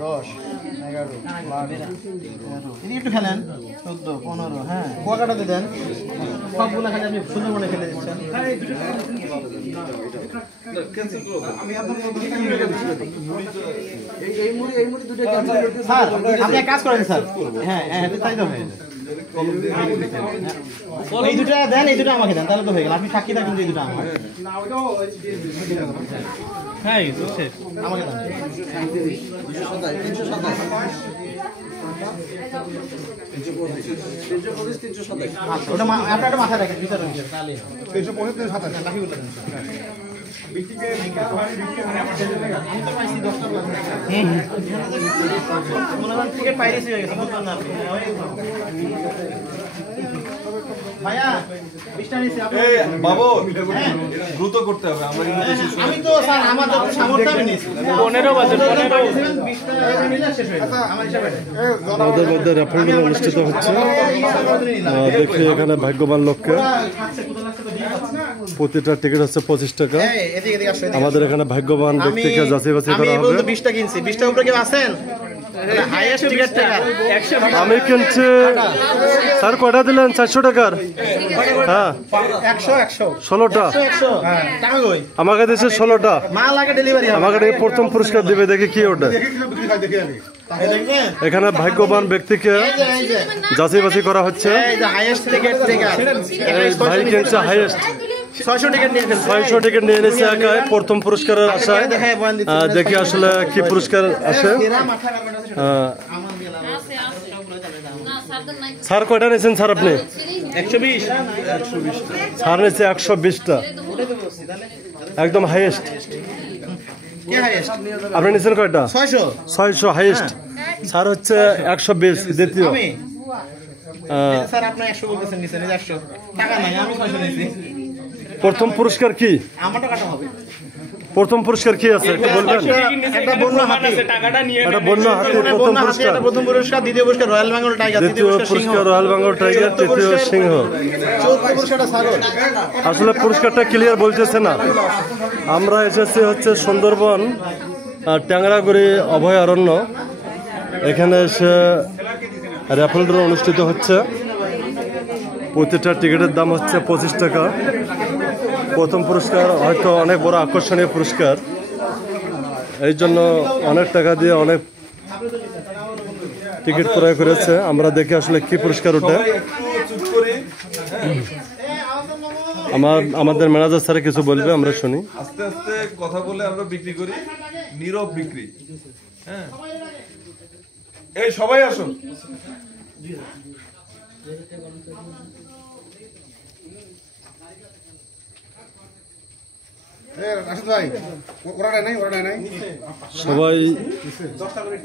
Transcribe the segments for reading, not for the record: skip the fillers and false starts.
10 11 12 13 একটু খেলেন 14 15 হ্যাঁ কুয়াকাটাতে দেন সবগুলো খালি আপনি সুন্দর মনে খেলে দিচ্ছেন আমি আপনার এই মুড়ি দুটো ক্যান্সেল করতে স্যার আপনি এক কাজ করেন স্যার হ্যাঁ হ্যাঁ তাই তো হয়ে এই দুটো দেন এই দুটো আমাকে দেন তাহলে তো হয়ে গেল আপনি সাক্ষী থাকেন যে এই দুটো আমার না ওইটাও হ্যাঁ এই তো শেষ আমাকে দেন 327 ওটা আপনারা মাথায় রাখেন বিচার হচ্ছে তাহলে 327 বাকিগুলো দেন বিটিকে নিকা ভাই বিটিকে মানে আমার ছেলে লাগা আমি তো পাইছি 10 টাকা মনে হয় টিকেট পাইরেছি হয়ে গেছে বুঝলাম না আপনি ভাইয়া 20 টাকা নিছি আপনি বাবু দ্রুত করতে হবে আমরা কিন্তু আমি তো স্যার আমার যত সামর্থ্য আমি নিছি 15 বাজে 15 20 টাকা নিলে শেষ হয়ে যাবে আমার হিসাবে আমাদের মধ্যে রেফারেন্ডাম অনুষ্ঠিত হচ্ছে দেখি এখানে ভাগ্যবান লোককে প্রতিটা টিকিট হচ্ছে 25 টাকা আমাদের এখানে ভাগ্যবান ব্যক্তিকে যাচাই বাছাই করা হবে আমি 20 টা কিনছি 20 টা উপরে কেউ আছেন হাইয়েস্ট টিকিট টাকা 100 আমি কিনছি স্যার কয়টা দিলেন 400 টাকার হ্যাঁ 100 16টা 100 হ্যাঁ টাকা কই আমাকে দিয়েছে 16টা মাল আগে ডেলিভারি হবে আমাকে প্রথম পুরস্কার দিবে দেখি কি ওটা এখানে ভাগ্যবান ব্যক্তিকে যাচাই বাছাই করা হচ্ছে এই যে হাইয়েস্ট টিকিট টাকা ভাই কিনছে হাইয়েস্ট 600 টিকিট নিয়ে ফেলছে 600 টিকিট নিয়ে এনেছে একাই প্রথম পুরস্কারের আশায় দেখি আসলে কি পুরস্কার আসে স্যার কয়টা নিয়েছেন স্যার আপনি 120 স্যার নিয়েছে 120টা একদম হাইয়েস্ট কে হাইয়েস্ট আপনি নিয়েছেন কয়টা 600 হাইয়েস্ট স্যার হচ্ছে 120 দ্বিতীয় আমি স্যার আপনি 100 বলতেছেন নিছেন 100 টাকা নাই আমি 600 নিছি প্রথম পুরস্কার কি আমার টাকাটা হবে প্রথম পুরস্কার কি আছে একটু বলবেন একটা বন্য হাতি টাকাটা নিয়ে এটা বন্য হাতি প্রথম পুরস্কার প্রথম পুরস্কার দ্বিতীয় পুরস্কার রয়্যাল বেঙ্গল টাইগার দ্বিতীয় পুরস্কার রয়্যাল বেঙ্গল টাইগার তৃতীয় সিংহ চতুর্থ পুরস্কারটা ছাগল আসলে পুরস্কারটা ক্লিয়ার বলতেছে না আমরা এসেছি হচ্ছে সুন্দরবন ট্যাংরাগুড়ি অভয়ারণ্য এখানে এসে র্যাফেল ড্র অনুষ্ঠিত হচ্ছে প্রতিটা টিকিটের দাম হচ্ছে 25 টাকা প্রথম পুরস্কার হয়তো অনেক বড় আকর্ষণীয় পুরস্কার এই জন্য অনেক টাকা দিয়ে অনেক টিকিট ক্রয় করেছে আমরা দেখি আসলে কি পুরস্কার ওঠে আমাদের ম্যানেজার স্যার কিছু বলবে আমরা শুনি আস্তে আস্তে কথা বলে আমরা বিক্রি করি নীরব বিক্রি হ্যাঁ এই সবাই আসুন সবাই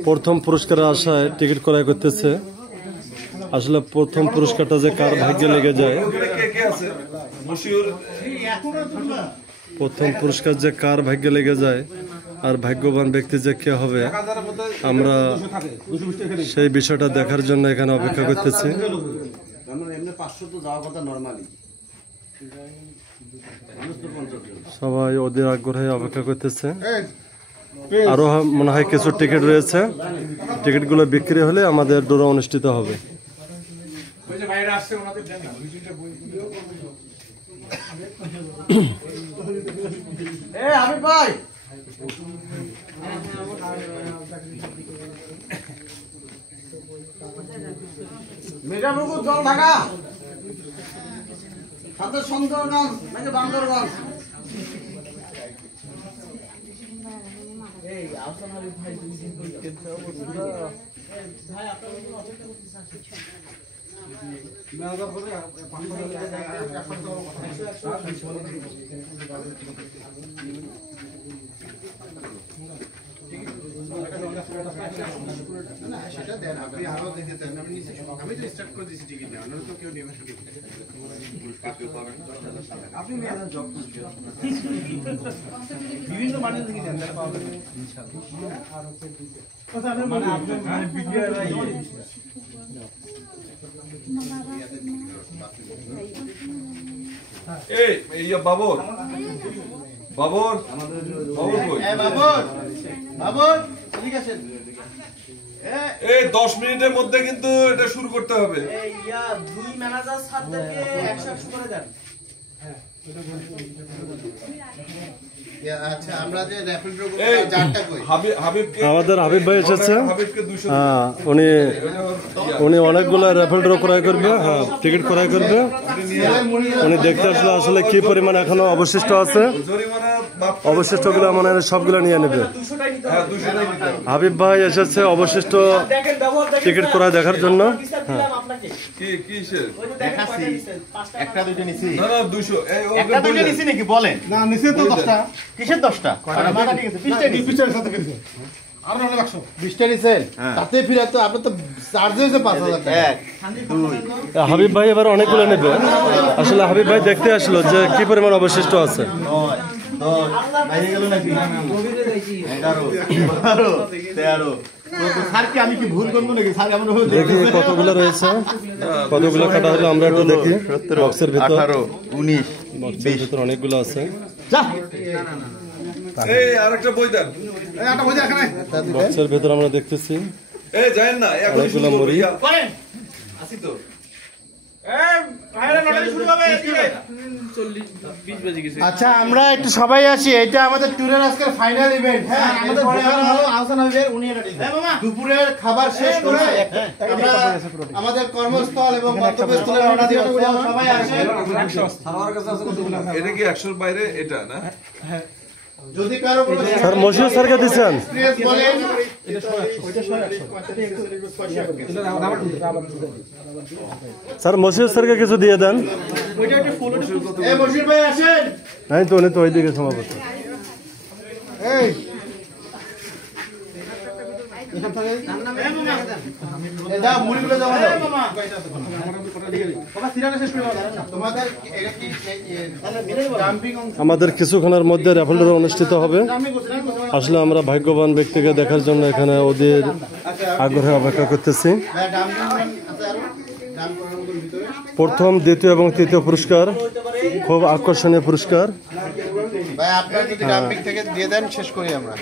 প্রথম পুরস্কারের আশায় টিকিট ক্রয় করতেছে আসলে প্রথম পুরস্কারটা যে কার ভাগ্যে লেগে যায় প্রথম পুরস্কার যে কার ভাগ্যে লেগে যায় আর ভাগ্যবান ব্যক্তি যে কে হবে আমরা সেই বিষয়টা দেখার জন্য এখানে অপেক্ষা করতেছি সবাই ওদের আগ্রহে অপেক্ষা করতেছে আরো মনে হয় কিছু টিকিট রয়েছে টিকিটগুলো বিক্রি হলে আমাদের ড্র অনুষ্ঠিত হবে জল ঢাকা সাথে সুন্দরগঞ্জ নাকি বান্দরগঞ্জ সেটা দেন আপনি আরো দেখতে চান আমি নিচে আমি তো স্টার্ট করে দিয়েছি টিকিট না তো কেউ নেবে আপনি নিয়ে জব করছেন বিভিন্ন মানুষ থেকে দেন তারা পাবেন ইনশাআল্লাহ আর হচ্ছে কথা মানে আপনার মানে বিডিআর এই বাবর বাবর বাবর কই বাবর বাবর ঠিক আছে এই 10 মিনিটের মধ্যে কিন্তু এটা শুরু করতে হবে। দুই ম্যানেজার ছাত্রদেরকে 100 করে দেন। আচ্ছা আমরা যে র‍্যাপিড ড্র করব চারটা কই হাবিবকে আমাদের হাবিব ভাই এসেছে। হাবিবকে 200 হ্যাঁ, উনি অনেকগুলো র্যাফেল ড্র ক্রয় করবে। হ্যাঁ, টিকিট ক্রয় করবে। উনি দেখতে আসলে আসলে কি পরিমাণ এখনো অবশিষ্ট আছে, জরিমানা মাফ অবশিষ্টগুলো মানে সবগুলো নিয়ে নেবে। 200 টাকা দিতে হবে। হাবিব ভাই এসেছে অবশিষ্ট টিকিট ক্রয় দেখার জন্য। কি কিসের? দেখাচ্ছি একটা দুইটা নিছি না 200 এই একটা দুইটা নিছি নাকি বলেন না নিচে তো 10টা কিসের 10টা মাথা ঠিক আছে 20টা নিছি পিছনের সাথে কেটেছে আর না 100 20টা নিছেন তাতে ফিরে তো আপনি তো চার্জ হয়েছে 5000 টাকা এক দুই হাবিব ভাই এবার অনেকগুলো নেবে। আসলে হাবিব ভাই দেখতে আসলো যে কি পরিমাণ অবশিষ্ট আছে। 10 বাইরে গেল নাকি 11 12 13 স্যার কি আমি কি ভুল করব নাকি স্যার এমন হলো দেখি কতগুলো রয়েছে, কতগুলো কাটা হলো আমরা একটু দেখি। বক্সের ভিতর 18 19 বক্সের ভিতর অনেকগুলো আছে। যা এই আরেকটা বই দেন। এই আটা বজে এখানে বক্সের ভিতর আমরা দেখতেছি এই যায়েন না এখন অনেকগুলো শুরু মুড়ি। করেন আসি তো আচ্ছা আমরা একটু সবাই আসি, এটা আমাদের ট্যুরের আজকের ফাইনাল ইভেন্ট। হ্যাঁ আমাদের ভালো আলোচনা হবে। উনি এটা দুপুরের খাবার শেষ করে আমরা আমাদের কর্মস্থল এবং গন্তব্যস্থলে রওনা দিব। সবাই আসেন। এটা কি 100 এর বাইরে এটা না? যদি কারো কোনো স্যার মশিউর স্যারকে দিচ্ছেন। এক্সপেরিয়েন্স বলেন স্যার মশিউর স্যারকে কিছু দিয়ে দেন। এই বশির ভাই আসেন। নাই তো উনি তো ওইদিকে সমাপত। এই এই দাও মুড়িগুলো দাও বাবা সিরাটা শেষ করে দাও। তোমাদের এটা কি জাম্পিং আমাদের কিছুক্ষণের মধ্যে র্যাফেল ড্র অনুষ্ঠিত হবে। আসলে আমরা ভাগ্যবান ব্যক্তিকে দেখার জন্য এখানে ওদের আগ্রহে অপেক্ষা করতেছি। প্রথম, দ্বিতীয় এবং তৃতীয় পুরস্কার খুব আকর্ষণীয় পুরস্কার। ভাই আপনারা যদি জাম্পিং থেকে দিয়ে দেন শেষ করি আমরা।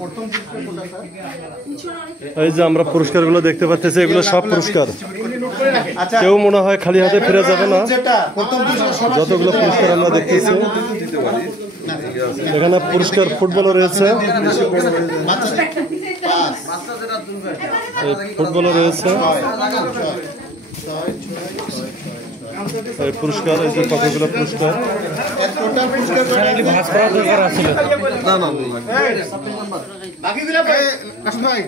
প্রথম এই যে আমরা পুরস্কারগুলো দেখতে পাচ্ছি, এগুলো সব পুরস্কার। আচ্ছা কেউ মনে হয় খালি হাতে ফিরে যাবে না। যেটা প্রথম পুরস্কার সবার যতগুলো পুরস্কার আমরা দেখতেছি দিতে পারি। এখানে পুরস্কার ফুটবলও রয়েছে, এই ফুটবলও রয়েছে, এই পুরস্কার, এই যে কতগুলো পুরস্কার। টোটাল পুরস্কার না না বাকিগুলো কাশিম ভাই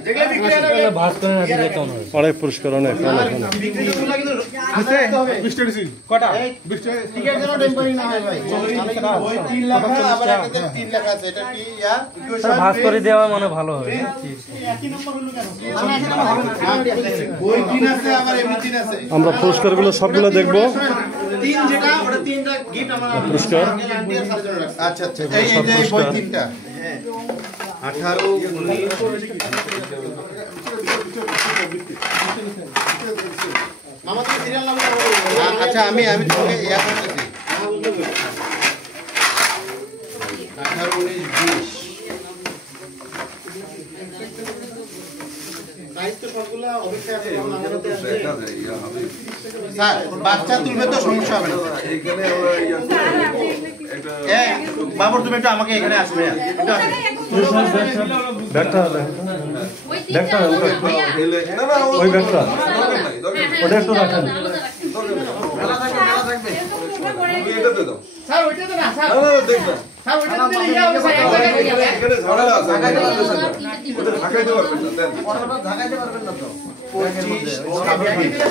অনেক পুরস্কার, অনেক অনেক অনেক। বিক্রিগুলো কিন্তু 20টা দিছি কটা 20টা টিকেট যেন টেম্পারিং না হয় ভাই। ওই 3 লাখ আবার এটাতে 3 লাখ আছে। এটা কি ইয়া ইকুয়েশন ভাগ করে দেওয়া মানে ভালো হবে। একই নম্বর হলো কেন? ওই 3 আছে আবার এমনি 3 আছে। আমরা পুরস্কারগুলো সবগুলো দেখবো। 3 যেটা ওটা 3টা গিফট আমরা পুরস্কার। আচ্ছা আচ্ছা এই যে বই 3টা 18 মামা তুমি সিরিয়াল নাম্বার আচ্ছা আমি তোমাকে ইয়া করতেছি 18 19 20 প্রাইস তো সবগুলো অবশ্যই আছে। দেখা যায় ইয়া হবে। স্যার বাচ্চা তুলবে তো সমস্যা হবে না। এইখানে আমরা একটা বাবর তুমি একটু আমাকে এখানে আসবে একটু আসবে। ব্যাগটা ব্যাগটা হেলে না না ওই ব্যাগটা দরকার নাই, দরকার নাই। ওটা একটু রাখেন। তুমি এটাতে দাও। স্যার ওইটা তো না স্যার না না দেখ না। স্যার ওইটা দিলে ইয়া হবে স্যার এক জায়গায় নিয়ে যাবে। এখানে ঝামেলা আছে। ওটা ঢাকাইতে পারবেন না দেন।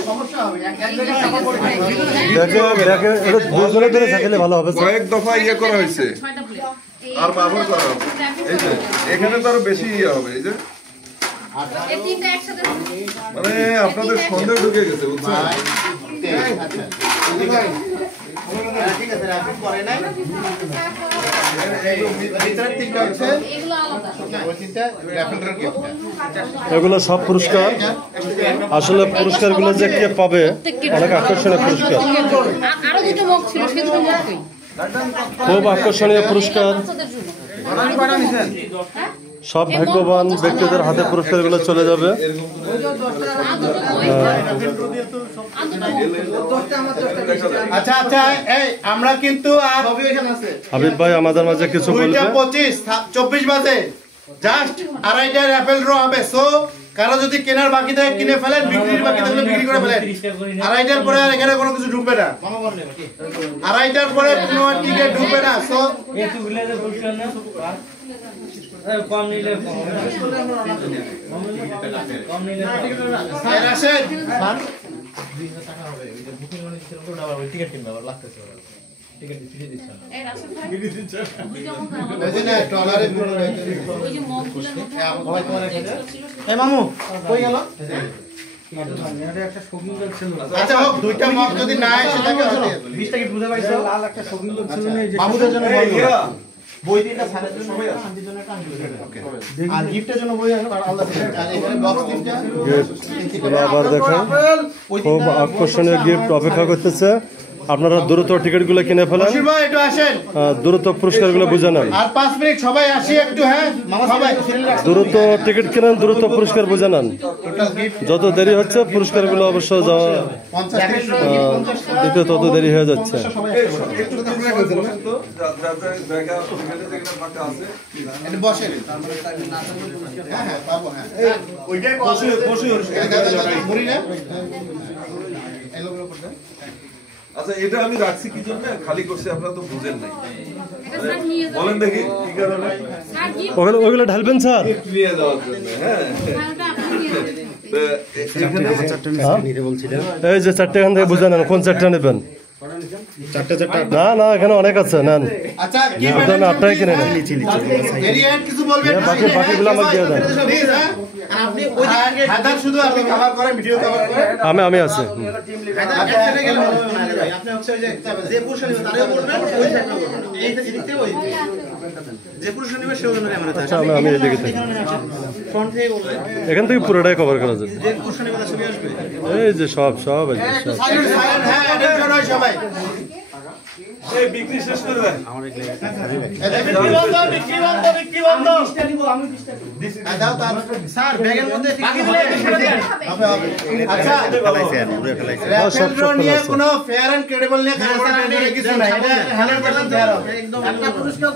সমস্যা হবে এক জায়গায় চাপা পড়ে ব্যাগে ব্যাগে এটা দুজনে ধরে থাকলে ভালো হবে। কয়েক দফা ইয়ে করা হয়েছে আর ব্যবহার করা হবে। এই যে এখানে তো আরো বেশি ইয়ে হবে। এই যে মানে আপনাদের সন্দেহ ঢুকে গেছে বুঝছেন? আচ্ছা ঠিক আছে রাখি পরে নাই ভিতরে 3টা হচ্ছে ওই 3টা র্যাপিডের গিফট। এগুলো সব পুরস্কার। আসলে পুরস্কারগুলো যে কে পাবে অনেক আকর্ষণীয় পুরস্কার, আরো দুটো মুখ ছিল সে দুটো মুখ খুব আকর্ষণীয় পুরস্কার। সব ভাগ্যবান ব্যক্তিদের হাতে পুরস্কারগুলো চলে যাবে। আচ্ছা আচ্ছা, এই আমরা কিন্তু আর হাবিব ভাই আমাদের মাঝে কিছু বলবে। 2:25 বাজে জাস্ট 2:30টায় র্যাপেল ড্র হবে। সো কারো যদি কেনার বাকি থাকে কিনে ফেলেন, বিক্রির বাকি থাকলে বিক্রি করে ফেলেন। 2:30টার পরে আর এখানে কোনো কিছু ঢুকবে না। 2:30টার পরে কোনো টিকিট ঢুকবে না। সো আসেন মামু কই গেল? আচ্ছা হোক, 2টা মগ যদি না এসে থাকে 20টা কি বুঝে পাইছো? লাল একটা শৌখিন লোক ছিল না, এই যে বাবুদের জন্য বই দিনটা সাড়ে জন্য বই আছে, আন্টির জন্য একটা আন্টি ওকে। আর গিফটের জন্য বই আছে আর আলাদা আছে। আর এখানে বক্স তিনটা গিফট আবার দেখেন, খুব আকর্ষণীয় গিফট অপেক্ষা করতেছে। আপনারা দ্রুত টিকিটগুলো কিনে ফেলেন, বশির ভাই একটু আসেন, দ্রুত পুরস্কারগুলো বুঝে নেন। আর 5 মিনিট সবাই আসি একটু। হ্যাঁ সবাই দ্রুত টিকিট কিনেন, দ্রুত পুরস্কার বুঝে নেন। যত দেরি হচ্ছে পুরস্কারগুলো অবশ্য যাওয়া দিতে তত দেরি হয়ে যাচ্ছে। বসেন, হ্যাঁ হ্যাঁ পাবো, হ্যাঁ ওইটাই বসে মুড়ি না এগুলো করতে। আচ্ছা, এটা আমি রাখছি কি জন্য খালি করছি আপনারা তো বুঝেন নাই, বলেন দেখি কি কারণে? ওগুলো ঢালবেন স্যার, নিয়ে যাওয়ার জন্য। হ্যাঁ, এই যে 4টে এখান থেকে বুঝে নেন কোন 4টা নেবেন। না না, এখানে অনেক আছে, নেন। আচ্ছা কি আমি 8টাই কিনে নেন, ভেরিয়েন্ট কিছু বলবেন? বাকিগুলো আমাকে দিয়ে দেন। প্লিজ। হ্যাঁ আর আপনি ওই হায়দার শুধু আপনি কভার করেন, ভিডিও কভার করেন। আমি আছি। হায়দার একটা গেলে ভাই আপনি হচ্ছে ওই যে পুরুষ নিবে তারে বলবেন, ওই সাইডে বলবেন, এই দিক থেকে ওই যে পুরুষ নিবে সেও যেন ক্যামেরাতে আসে। আমি এদিকে থেকে ফ্রন্ট থেকে বলবেন, এখান থেকে পুরোটাই কভার করা যাবে। যে পুরুষ নিবে তার ছবি আসবে। এই যে সব সব এই যে সব। সাইলেন্ট, হ্যাঁ অ্যাটেনশন হয় সবাই। এই বিক্রি শেষ করে দেন। স্যার ব্যাগের মধ্যে আচ্ছা র্যাপেল ড্র নিয়ে কোনো ফেয়ার এন্ড ক্রেডিবল নিয়ে কিছু নাই, এটা 100% ফেয়ার হবে। একদম একটা পুরস্কার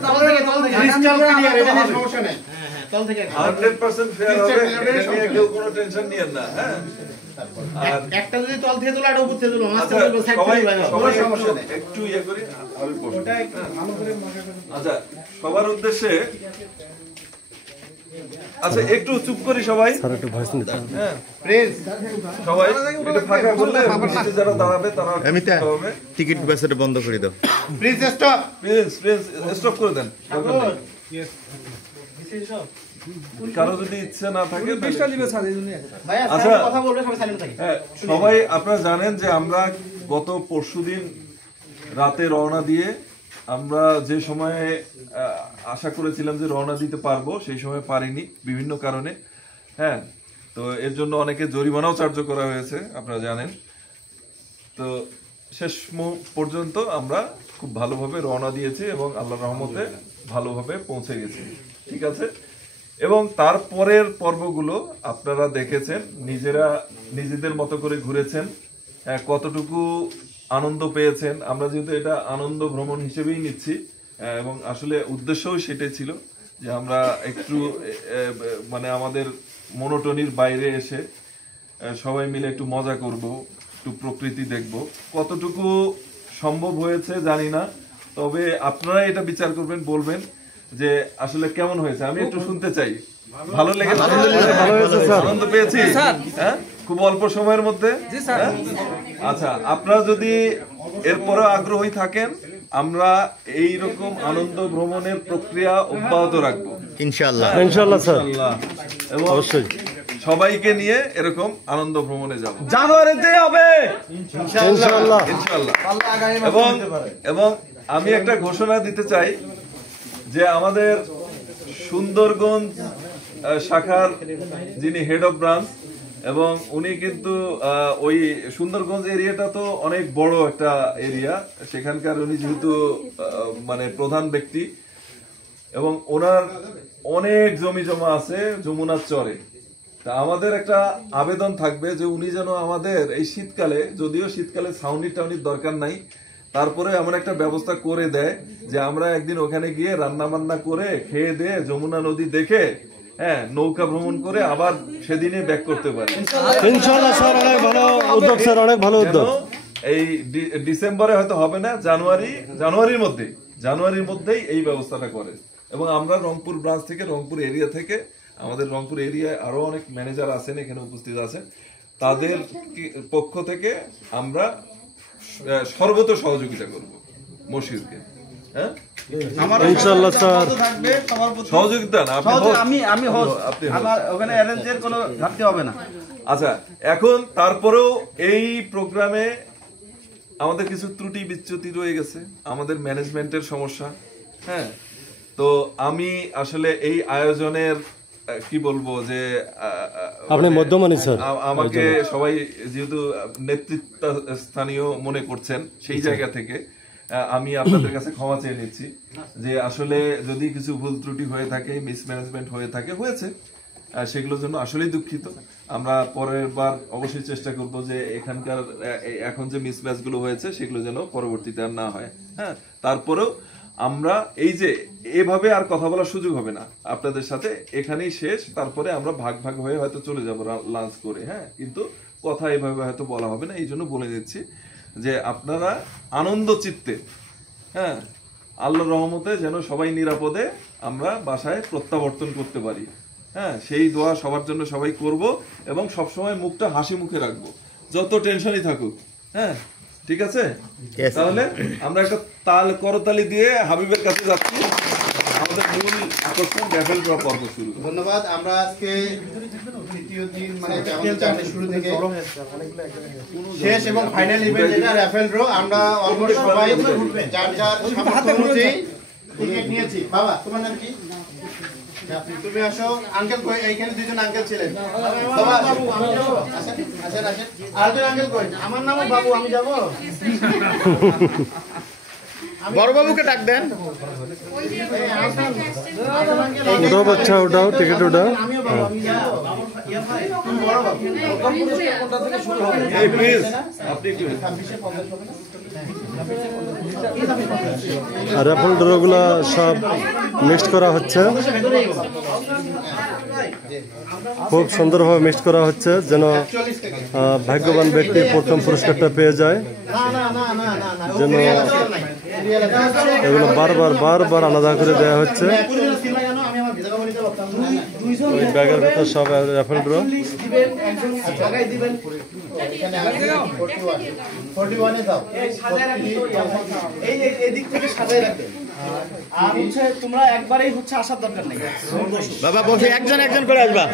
ক্রিস্টাল ক্লিয়ার, এটা নিয়ে সমস্যা নাই। 100% ফেয়ার হবে, এটা নিয়ে কেউ কোনো টেনশন নিয়েন না। হ্যাঁ, আর একটা যদি তল থেকে তোলা, এটা উপর থেকে তোলা, মাঝখানে আচ্ছা, তোলা, সাইড সবাই থেকে তোলা, সবাই সমস্যা নেই। একটু ইয়ে করি, আমি বসি। আচ্ছা, সবার উদ্দেশ্যে, আচ্ছা একটু চুপ করি সবাই। স্যার একটু ভয়েস নিতে। হ্যাঁ, প্রিন্স সবাই একটু ফাঁকা করলে নিচে যারা দাঁড়াবে তারা হবে। টিকিট বেসটা বন্ধ করে দাও। প্রিন্স স্টপ, প্লিজ স্টপ করে দেন। কারো যদি ইচ্ছে না থাকে ভাইয়া আচ্ছা। স্যার কথা বলবে, সবাই সাইলেন্ট থাকে। হ্যাঁ, সবাই আপনারা জানেন যে আমরা গত পরশুদিন রাতে রওনা দিয়ে আমরা যে সময়ে আশা করেছিলাম যে রওনা দিতে পারবো, সেই সময় পারিনি বিভিন্ন কারণে। হ্যাঁ, তো এর জন্য অনেকে জরিমানাও চার্জ করা হয়েছে, আপনারা জানেন। তো শেষ পর্যন্ত আমরা খুব ভালোভাবে রওনা দিয়েছি এবং আল্লাহর রহমতে ভালোভাবে পৌঁছে গেছি, ঠিক আছে। এবং তারপরের পর্বগুলো আপনারা দেখেছেন, নিজেদের মতো করে ঘুরেছেন, কতটুকু আনন্দ পেয়েছেন। আমরা যেহেতু এটা আনন্দ ভ্রমণ হিসেবেই নিচ্ছি এবং আসলে উদ্দেশ্যও সেটাই ছিল যে আমরা একটু মানে আমাদের মনোটনির বাইরে এসে সবাই মিলে একটু মজা করব, একটু প্রকৃতি দেখব। কতটুকু সম্ভব হয়েছে জানি না, তবে আপনারা এটা বিচার করবেন, বলবেন যে আসলে কেমন হয়েছে। আমি একটু শুনতে চাই, ভালো লেগেছে? আনন্দ পেয়েছি, হ্যাঁ, খুব অল্প সময়ের মধ্যে। আচ্ছা, আপনারা যদি এরপরও আগ্রহী থাকেন, আমরা এই রকম আনন্দ ভ্রমণের প্রক্রিয়া অব্যাহত রাখবো ইনশাআল্লাহ। ইনশাআল্লাহ স্যার, এবং অবশ্যই সবাইকে নিয়ে এরকম আনন্দ ভ্রমণে যাব জানুয়ারিতে হবে ইনশাআল্লাহ। ইনশাআল্লাহ। এবং আমি একটা ঘোষণা দিতে চাই যে আমাদের সুন্দরগঞ্জ শাখার যিনি হেড অফ ব্রাঞ্চ, এবং উনি কিন্তু ওই সুন্দরগঞ্জ এরিয়াটা তো অনেক বড় একটা এরিয়া, সেখানকার উনি যেহেতু মানে প্রধান ব্যক্তি, এবং ওনার অনেক জমি জমা আছে যমুনার চরে। তা আমাদের একটা আবেদন থাকবে যে উনি যেন আমাদের এই শীতকালে, যদিও শীতকালে ছাউনি টাউনির দরকার নাই, তারপরে এমন একটা ব্যবস্থা করে দেয় যে আমরা একদিন ওখানে গিয়ে রান্না বান্না করে খেয়ে দিয়ে যমুনা নদী দেখে, হ্যাঁ, নৌকা ভ্রমণ করে আবার সেদিনে ব্যাক করতে পারি। ইনশাআল্লাহ স্যার, অনেক ভালো উদ্যোগ স্যার, অনেক ভালো উদ্যোগ। এই ডিসেম্বরে হয়তো হবে না, জানুয়ারির মধ্যেই এই ব্যবস্থাটা করে। এবং আমরা রংপুর ব্রাঞ্চ থেকে, রংপুর এরিয়া থেকে, আমাদের রংপুর এরিয়ায় আরো অনেক ম্যানেজার আছেন এখানে উপস্থিত আছেন, তাদের পক্ষ থেকে আমরা সর্বত সহযোগিতা করব মশিউরকে। হ্যাঁ, ইনশাআল্লাহ স্যার, সহযোগিতা না, আমি হোস্ট, আমার ওখানে অ্যারেঞ্জের কোনো ঘাটতি হবে না। আচ্ছা, এখন তারপরেও এই প্রোগ্রামে আমাদের কিছু ত্রুটি বিচ্যুতি রয়ে গেছে, আমাদের ম্যানেজমেন্টের সমস্যা। হ্যাঁ, তো আমি আসলে এই আয়োজনের কি বলবো যে আপনি মধ্যমানি স্যার, আমাকে সবাই যেহেতু নেতৃত্ব স্থানীয় মনে করছেন, সেই জায়গা থেকে আমি আপনাদের কাছে ক্ষমা চেয়ে নিচ্ছি যে আসলে যদি কিছু ভুল ত্রুটি হয়ে থাকে, মিসম্যানেজমেন্ট হয়েছে, সেগুলোর জন্য আসলেই দুঃখিত। আমরা পরের বার অবশ্যই চেষ্টা করব যে এখানকার এখন যে মিসম্যাচ গুলো হয়েছে সেগুলো যেন পরবর্তীতে আর না হয়। হ্যাঁ, তারপরেও আমরা এই যে এভাবে আর কথা বলার সুযোগ হবে না আপনাদের সাথে, এখানেই শেষ। তারপরে আমরা ভাগ ভাগ হয়ে হয়তো চলে যাব লাঞ্চ করে। হ্যাঁ, কিন্তু কথা এভাবে হয়তো বলা হবে না, এই জন্য বলে দিচ্ছি যে আপনারা আনন্দ চিত্তে, হ্যাঁ, আল্লাহর রহমতে যেন সবাই নিরাপদে আমরা বাসায় প্রত্যাবর্তন করতে পারি। হ্যাঁ, সেই দোয়া সবার জন্য সবাই করব এবং সবসময় মুখটা হাসি মুখে রাখবো, যত টেনশনই থাকুক। হ্যাঁ, ঠিক আছে? তাহলে আমরা একটা করতালি দিয়ে হাবিবের কাছে যাচ্ছি, আমাদের মূল আকর্ষণ র্যাফেল ড্র পর্ব শুরু। ধন্যবাদ। আমরা আজকে তৃতীয় দিন, মানে আমাদের চারটে শুরু থেকে শেষ এবং ফাইনাল ইভেন্ট যেটা র্যাফেল ড্র, আমরা অলমোস্ট সবাই যার যার সামর্থ্য অনুযায়ী টিকিট নিয়েছি। বাবা, তোমার নাম কি? তুমি আসো। আঙ্কেল কই? এইখানে দুইজন আঙ্কেল ছিলেন। বাবা আসেন। আরেকজন আঙ্কেল কই? আমার নামও বাবু, আমি যাব। বড় বাবুকে ডাক দেন। উঠাও বাচ্চা, উঠাও, টিকিট উঠাও। আর র্যাফল ড্রগুলো সব মিক্সড করা হচ্ছে, খুব সুন্দরভাবে মিক্সড করা হচ্ছে যেন ভাগ্যবান ব্যক্তি প্রথম পুরস্কারটা পেয়ে যায়, যেন এগুলো বারবার আলাদা করে দেওয়া হচ্ছে। ওই ব্যাগের ভেতর সব র্যাফেল ড্র। তোমরা একবারেই হচ্ছে আসার দরকার নেই বাবা, বসে একজন করে আসবা।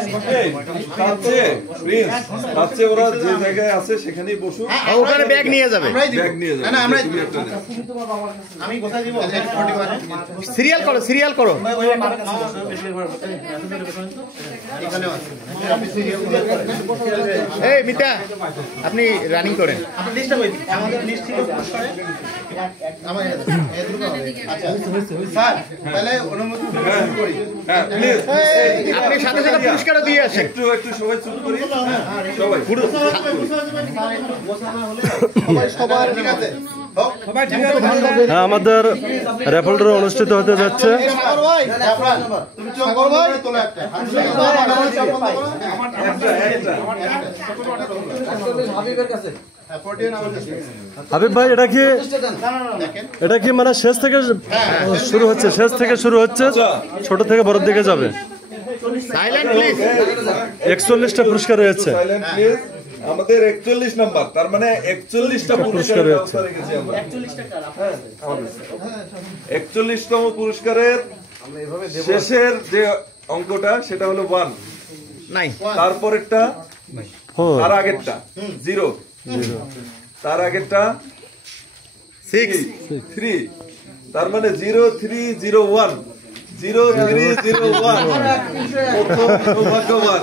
ওরা যে জায়গায় আছে সেখানেই বসুক, ওখানে ব্যাগ নিয়ে যাবে। আমি কোথায় দিব? সিরিয়াল করো। এই মিতা, আপনি রানিং করেন। আমাদের লিস্ট ছিল স্যার, তাহলে অনুমতি শুরু করি। আপনি সাথে সাথে পুরস্কারও দিয়ে আসেন। একটু সবাই চুপ করি, সবাই সবার ঠিক আছে? হ্যাঁ, আমাদের র্যাফেল ড্র অনুষ্ঠিত হতে যাচ্ছে। হাবিব ভাই, এটা কি মানে শেষ থেকে শুরু হচ্ছে, ছোট থেকে বড়র দিকে যাবে। 41টা পুরস্কার রয়েছে আমাদের, 41 নাম্বার, তার মানে 41টা পুরস্কার রয়েছে। 41তম পুরস্কারের শেষের যে অঙ্কটা সেটা হলো 1, তারপরেরটা, তার আগেরটা 0, তার আগেরটা 6, 3, তার মানে 0301, 0301 প্রথম সৌভাগ্যবান।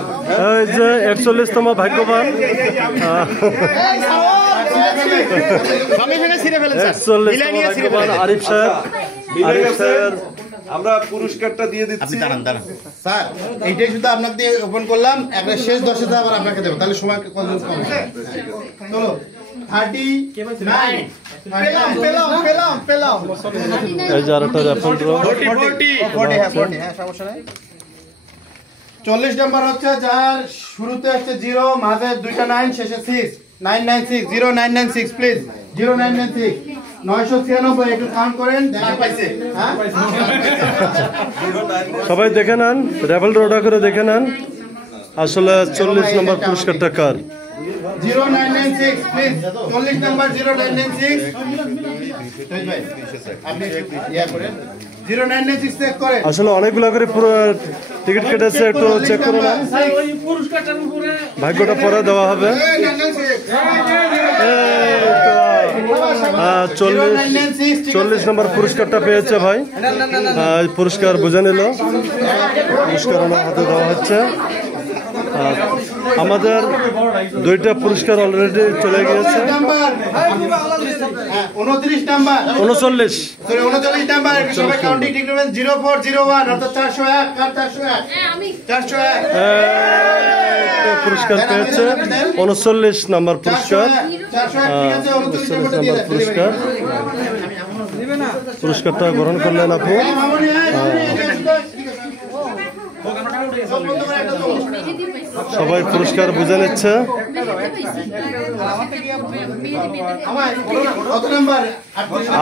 এই যে 41তম ভাগ্যবান, 41তম ভাগ্যবান আরিফ স্যার আমরা পুরস্কারটা দিয়ে আপনি দিচ্ছি। দাঁড়ান দাঁড়ান স্যার এইটাই শুধু আপনাকে দিয়ে ওপেন করলাম, একটা শেষ 10 আবার আপনাকে দেবো, তাহলে সময় কত কম হবে। চলো 39 এই যে আরেকটা র্যাফেল ড্র। 40 হ্যাঁ সমস্যা নাই। 40 নাম্বার হচ্ছে যার শুরুতে হচ্ছে 0, মাঝে দুইটা 9, শেষে 6, 996 0996 প্লিজ 0996 996 একটু কাউন্ট করেন। কার পাইছে? হ্যাঁ সবাই দেখে নেন, র্যাফেল ড্রটা করে দেখে নেন আসলে 40 নম্বর পুরস্কারটা কার। 0996 প্লিজ 40 নাম্বার 0996 আপনি ইয়া করেন 0996 চেক করেন। আসলে অনেকগুলো করে পুরো টিকিট কেটেছে, একটু চেক করে নেন, ভাগ্যটা পরে দেওয়া হবে। 40 নম্বর পুরস্কারটা পেয়েছে ভাই, এই পুরস্কার বুঝে নিল, পুরস্কার ওনার হাতে দেওয়া হচ্ছে। আর আমাদের 2টা পুরস্কার অলরেডি চলে গিয়েছে। 29 নাম্বার 39 সরি 39 নাম্বার একটু সবাই কাউন্টিং ঠিক করবেন। 0401 অর্থাৎ 401 কার 401 401 পুরস্কার পেয়েছে 39 নাম্বার পুরস্কার। 401 ঠিক আছে 39 নাম্বারটা দিয়ে দেন পুরস্কার পুরস্কারটা গ্রহণ করলেন আপু। সবাই পুরস্কার বুঝে নিচ্ছে। কত নাম্বার?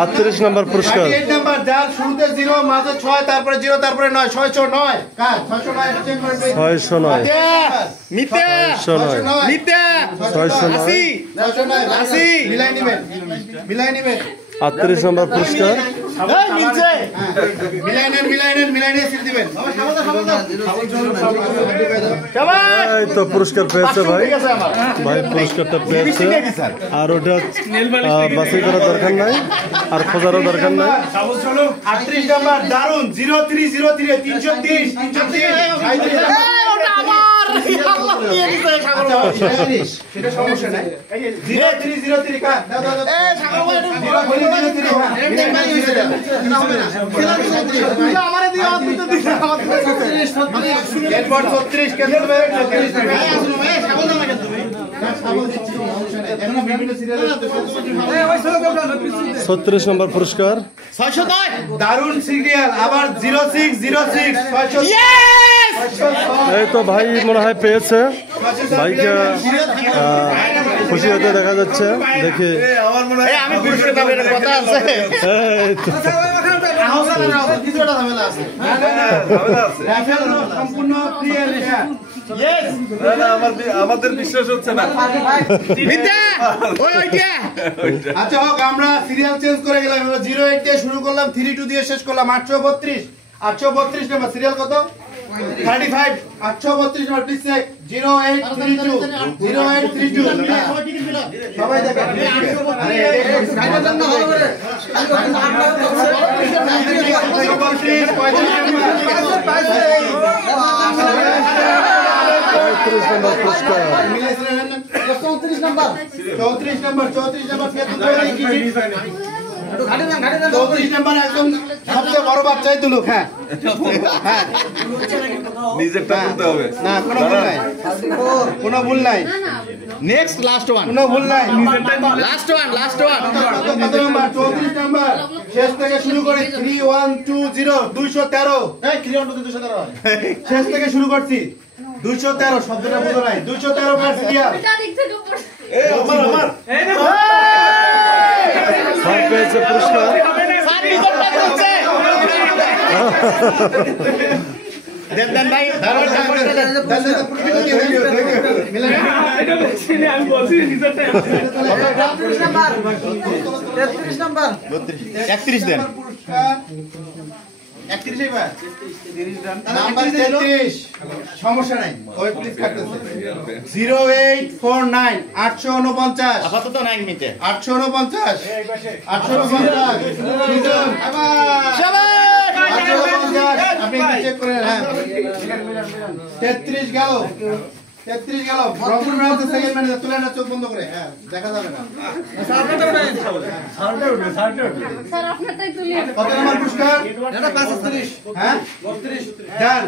38 নম্বর পুরস্কার। 38 নাম্বার যার শুরুতে 0, মাঝে 6, তারপরে 0, তারপরে 9, 609 কার 609 চেক করে দিন। 609 মিথ্যা 609 মিথ্যা 609 80 মিলাই নেবেন 38 নম্বর পুরস্কার। মিলাই নিয়ে সিল দিবেন। এই তো পুরস্কার পেয়েছে ভাই, ভাই পুরস্কারটা পেয়েছে। আর ওটা বাছাই করার দরকার নাই, আর খোঁজারও দরকার নাই। 38 নাম্বার দারুন 0303 330 সেটা সমস্যা নাই। 0303 কার দাও দাও দাও এই সাগর ভাই এটা 0303 আমারে দিও আপনি তো দিছেন আমাদের এরপর 36 কে দেবে 36 ভাই আসুন ভাই সাগর দাও না তুমি সাগর দিচ্ছি সমস্যা নাই। এখন বিভিন্ন সিরিয়ালে 36 নম্বর পুরস্কার। 610 দারুন সিরিয়াল আবার 0606 600 এই তো ভাই মনে হয় পেয়েছে, ভাইকে খুশি হতে দেখা যাচ্ছে। দেখি আমি পুরস্কার পাবো এটা কথা আছে। এই তো কিছুটা ঝামেলা আছে। সম্পূর্ণ ক্লিয়ার ইয়েস আমাদের বিশ্বাস হচ্ছে না। মিথ্যা ওইটা আচ্ছা হোক, আমরা সিরিয়াল চেঞ্জ করে গেলাম। আমরা 08 দিয়ে শুরু করলাম, 32 দিয়ে শেষ করলাম। 832 নাম্বার সিরিয়াল কত? 35 832 নাম্বার প্লিজ চেক 0832 0832 সবাই দেখেন। আরে খাইতে দেন না ভালো করে। 35 নম্বর পুরস্কার। 34 নাম্বার 34 নাম্বার কে তো এই 34 নাম্বার একদম সবচেয়ে বড় বাচ্চাই তুলুক। হ্যাঁ হ্যাঁ নিজেরটা তুলতে হবে না, কোনো ভুল নাই নেক্সট লাস্ট ওয়ান কোনো ভুল নাই। লাস্ট ওয়ান কত নাম্বার? 34 নাম্বার শেষ থেকে শুরু করে 3120 213 এই 3120 শেষ থেকে শুরু করছি 213 শব্দটা বুঝো নাই। 213 কার সিরিয়াল আমার ভাই পেয়েছে পুরস্কার। দেন ভাই নাম্বার 31 দেন 31 এবার নাম্বার 33 সমস্যা নাই ওই প্লিজ কাটতেছে 0849 849 আপাতত নাই মিনিটে 849 আপনি চেক করেন। হ্যাঁ 33 গেল 33 গেল রংপুর ব্রাঞ্চের সেকেন্ড ম্যানেজার তুলে না চোখ বন্ধ করে হ্যাঁ দেখা যাবে না স্যার আপনারটাই তুলি কত নম্বর পুরস্কার এটা 35 হ্যাঁ 32 জান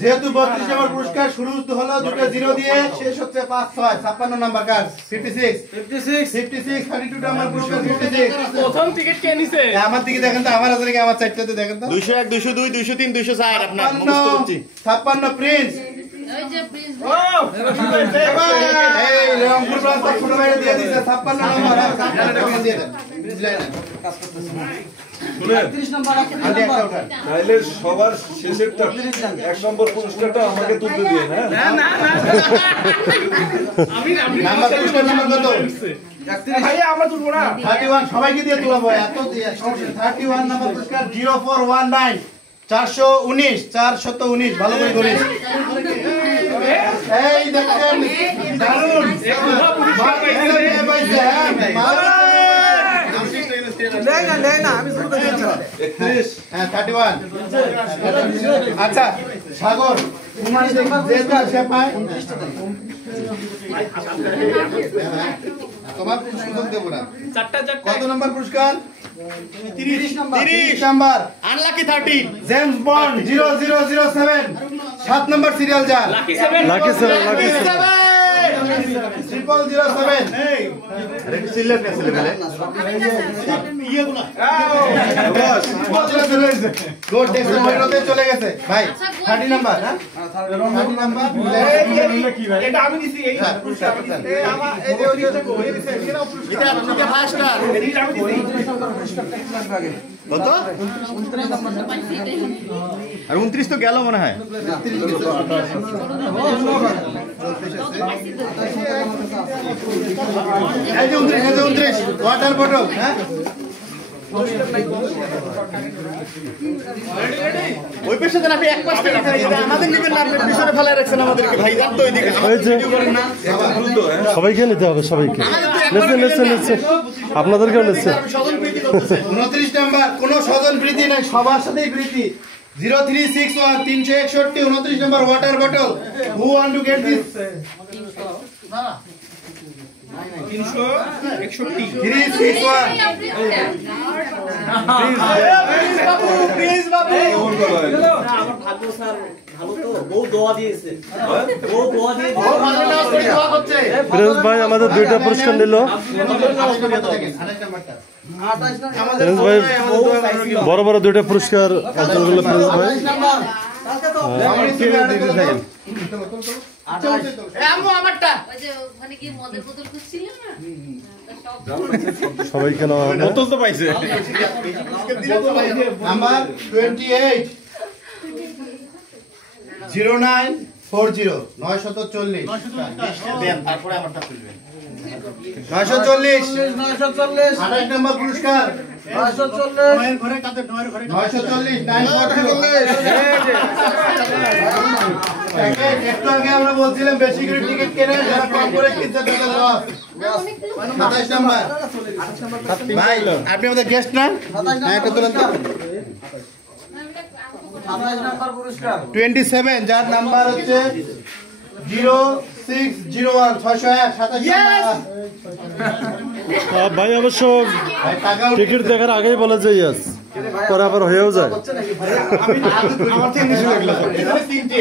যেহেতু 32 নম্বর পুরস্কার শুরু হলো দুটো জিরো দিয়ে শেষ হচ্ছে 5 6 56 নম্বর কার্ড 56 32 নম্বর পুরস্কার 56 প্রথম টিকিট কে নিছে আমার দিকে দেখেন তো আমার আছে আমার চারটাতে দেখেন তো 201 202 203 204 আপনার মুখস্থ করছি 56 প্রিন্স ওই যে প্লিজ এই রংপুর ব্রাঞ্চ ছোট ভাইরে দিয়ে দিছে 56 নম্বর দিয়ে দেন তাইলে সবার শেষেরটা 1 নম্বর পুরস্কারটা আমাকে তুলতে দিয়ে না নাম্বার পুরস্কার নাম্বার কত ভাইয়া আমরা তুলবো না 31 সবাইকে দিয়ে তোলাবো এত দিয়ে সমস্যা 31 নাম্বার পুরস্কার 0419 419 ভালো করে করিস এই দেখেন দারুন হ্যাঁ 31 আচ্ছা সাগর তোমার যেটা সে পায় তোমার সুযোগ দেব না কত নম্বর পুরস্কার 30 নাম্বার আনলাকি 30 জেমস বন্ড 0007 7 নম্বর সিরিয়াল যা লাকি সেভেন 0007 রেড সিলেক্ট আছে লেভেলে গোড টেক্সট মহিলাতে চলে গেছে ভাই 30 নাম্বার হ্যাঁ 30 নাম্বার এটা আমি দিছি এই পুরস্কার এই আমার এই যে ওই দিকে কই দিছে এটা ফাস্টার এটা আমি দিছি কত আর 29 তো গেল মনে হয় এই যে 29 ওয়াটার বটল হ্যাঁ ওই পেছনে আপনি এক পাশ থেকে এটা আমাদের নিবেন না আপনি পিছনে ফেলায় রাখছেন আমাদেরকে ভাই যান তো ওইদিকে ওই যে না সবাইকে নিতে হবে সবাইকে নিচ্ছে আপনাদেরকেও নিচ্ছে 29 নাম্বার কোনো স্বজন প্রীতি নাই সবার সাথেই প্রীতি 0361 361 29 number water bottle who want to get this please বাবু কেমন করে হয়? আমার ভাগ্য স্যার ভালো তো বউ দোয়া দিয়েছে বউ দোয়া দিয়ে প্রিন্স ভাই আমাদের দুইটা পুরস্কার নিল প্রিন্স ভাই বড় বড় দুইটা পুরস্কার অর্জন করলো প্রিন্স ভাই ওই যে ওখানে কি মদের বোতল খুঁজছিলেন না সবাইকে নেওয়া হবে বোতল তো পাইছে নাম্বার 28 0940 940 তারপরে আমারটা খুলবেন 940 28 নম্বর পুরস্কার একটু আগে আমরা বলছিলাম বেশি করে টিকিট কেনে যারা কম করে কিনছে তাদের লস 27 নাম্বার ভাই আপনি আমাদের গেস্ট না হ্যাঁ একটু তুলেন তো 27 যার নাম্বার হচ্ছে 0601 601 ভাই অবশ্য ভাই টাকা টিকিট দেখার আগেই বলে যে ইয়েস পরে আবার হয়েও যায় আমার থেকে বেশি লাগলো এখানে তিনটে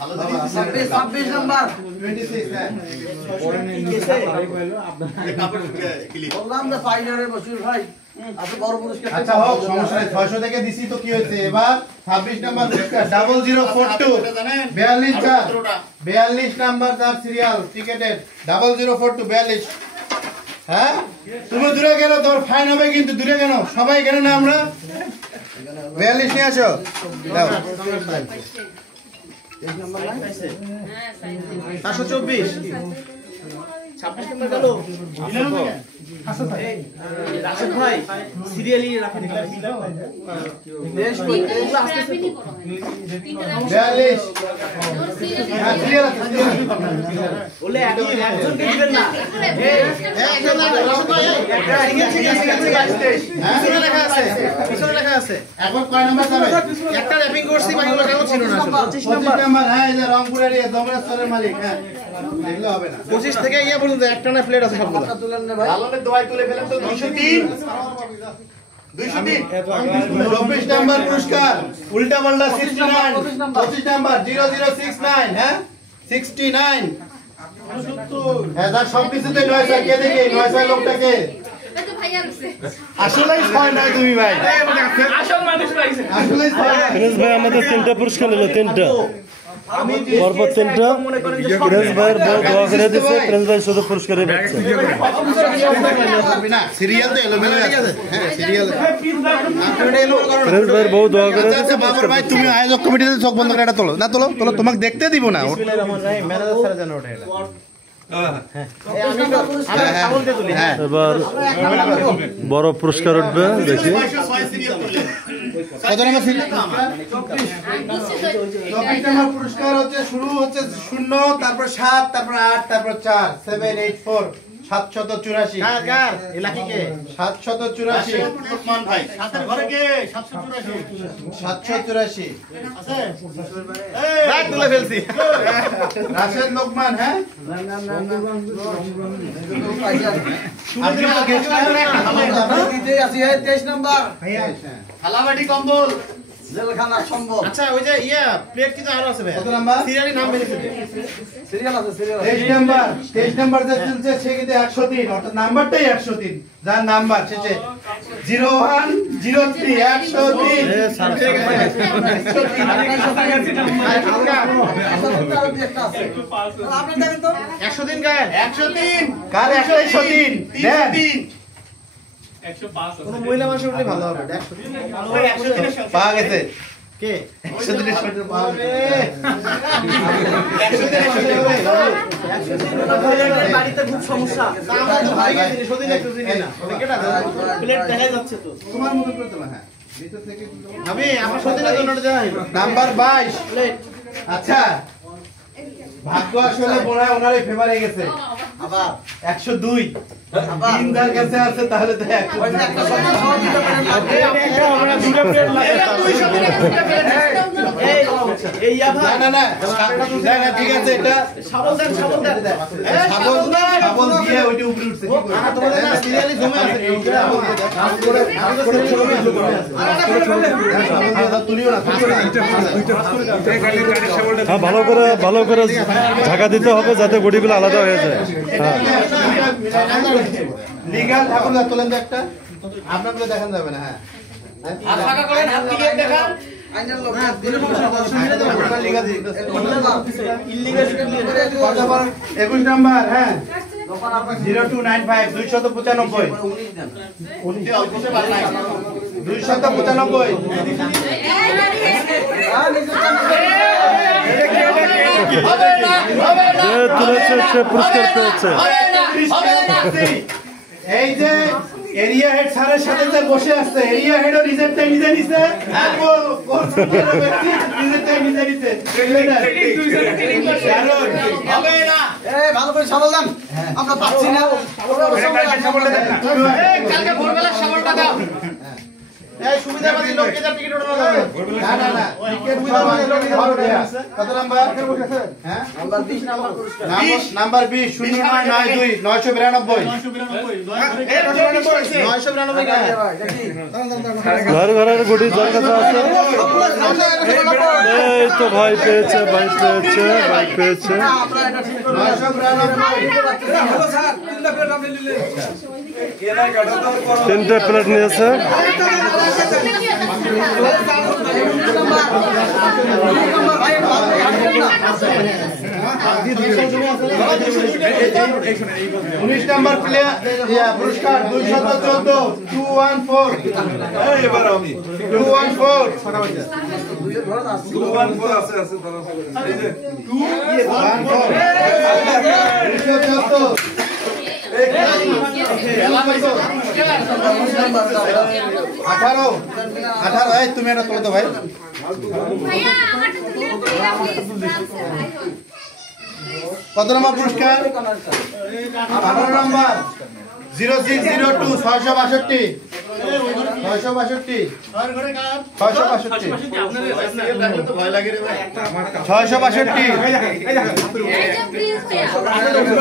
26 নাম্বার 26 হ্যাঁ বললাম না ফাইনালে বসুর ভাই আপনি বড় পুরস্কার আচ্ছা হোক সমস্যা নাই 600 থেকে দিছি তো কি হয়েছে এবার 26 নাম্বার পুরস্কার 0042 42 নাম্বার তার সিরিয়াল টিকেটের 0042 42 হ্যাঁ তুমি দূরে গেল তোর ফাইন হবে কিন্তু দূরে কেন সবাই কেন না আমরা 42 নিয়ে আসো দাও হ্যাঁ সাইজ 524 26 নাম্বার গেল রাশেদ ভাই সিরিয়ালি রাখেন বেশ বিয়াল্লিশ বলে একজনকে দিবেন না এখন কয় নাম্বার যাবে? একটা র্যাপিং করছি বাকিগুলো কেন ছিল না আসলে? 25 নাম্বার, হ্যাঁ, এই যে রংপুরের দমরাস্তরের মালিক, হ্যাঁ, দেখলে হবে না। 25 থেকে ইয়া পর্যন্ত একটা না প্লেট আছে সবগুলো। লালনের দোয়াই তুলে ফেলেন তো 203 203 24 নাম্বার পুরস্কার উল্টা পাল্টা 69 25 নাম্বার 0069 হ্যাঁ 69 হ্যাঁ তার সব কিছুতে 900 কে দেখে 900 লোকটাকে এই তো ভাইয়া রইছে আসলেই ছয় নয় তুমি ভাই আসল মানুষ পাইছে। আসলেই ছয় নয়। প্রিন্স ভাই আমাদের 3টা পুরস্কার নিল, 3টা পরপর 3টা। প্রিন্স ভাইয়ের বউ দোয়া করে দিচ্ছে, প্রিন্স ভাই শুধু পুরস্কারই পাচ্ছে। না সিরিয়াল তো এলোমেলো আছে হ্যাঁ সিরিয়াল প্রিন্স ভাইয়ের বউ দোয়া করে আচ্ছা আচ্ছা বাবর ভাই তুমি আয়োজক কমিটিতে চোখ বন্ধ করে এটা তোলো না তোলো তোলো তোমাকে দেখতে দিব না ম্যানেজার স্যার জানো ওটা এটা। হ্যাঁ এবার বড় পুরস্কার উঠবে, দেখি কত নম্বর সিরিয়াল 24 নম্বর পুরস্কার হচ্ছে শুরু হচ্ছে 0 তারপর 7 তারপর 8 তারপর 4 7 8 4 784 কার এলাকি কে 784 লোকমান ভাই সাথের ঘরে কে 784 784 ব্যাগ তুলে ফেলছি। রাশেদ লোকমান হ্যাঁ আপনি তো গেস্ট হালাবাড়ি কম্বল আচ্ছা ওই যে ইয়া প্লেট কিন্তু আরো আছে ভাই কত নাম্বার সিরিয়ালি নাম বেরিয়েছে 23 নাম্বার যে চলছে সে কিন্তু 103 অর্থাৎ নাম্বারটাই 103 যার নাম্বার শেষে 0103 একশো দিন গায়ে 103 কার 103 দেন কোনো মহিলা মানুষ উঠলে ভালো হবে 100 পাওয়া গেছে কে 103 এর শর্টের পাওয়া গেছে বাড়িতে খুব সমস্যা। আমরা তো ভাই গেছি 100 দিন 100 দিন না কেটা প্লেট দেখা যাচ্ছে তো। তোমার মনে করে তোলা হ্যাঁ ভিতর থেকে আমি আমার 100 দিনের জন্য দেওয়া হইলো নাম্বার 22 আচ্ছা ভাগ্য আসলে মনে হয় ওনারই ফেভারে গেছে আবার 102 তিন যার কাছে আছে তাহলে তো 100 এই না না না না না ঠিক আছে এটা সাবল দেন সাবল দিয়ে ওইটা উপরে উঠছে কি করে তোমাদের না সিরিয়ালি জমে আছে তুলিও না হ্যাঁ, ভালো করে ঢাকা দিতে হবে যাতে গুটিগুলো আলাদা হয়ে যায়। হ্যাঁ লিগাল ঠাকুরদা তোলেন তো একটা আপনাগুলো দেখান যাবে না হ্যাঁ আর ফাঁকা করেন হাত দিয়ে দেখান লিগাল 21 নাম্বার হ্যাঁ 0295 295 যে তুলেছে সে পুরস্কার পেয়েছে। এই যে এরিয়া হেড স্যারের সাথে যে বসে আছে এরিয়া হেডও রিজেক্টটা নিজে নিছে আর রিজেক্টটা নিজে নিছে হবে না ভালো করে সাবল দেন, আমরা পাচ্ছি না। কালকে ভোরবেলা সাবলটা দাও এই সুবিধাবাদী লোককে যা টিকিট ওঠানো যাবে না না না টিকেট কত নাম্বার হ্যাঁ নাম্বার 20 নাম্বার পুরস্কার। নাম্বার 20 0992 992 ঘরের গুটি যার কাছে আছে। এই তো ভাই পেয়েছে। আমরা এটা ঠিক করব। 3টে প্লেট নিয়েছে। উনিশ নাম্বার প্লেয়ার পুরস্কার 214 214 এবার আমি 214 214 আছে তারা এই যে 18 এই তুমি এটা তোলো তো ভাই ভাইয়া আমারটা কত নম্বর পুরস্কার? 18 নম্বর 0602 662 662 ভয় লাগে রে ভাই। 662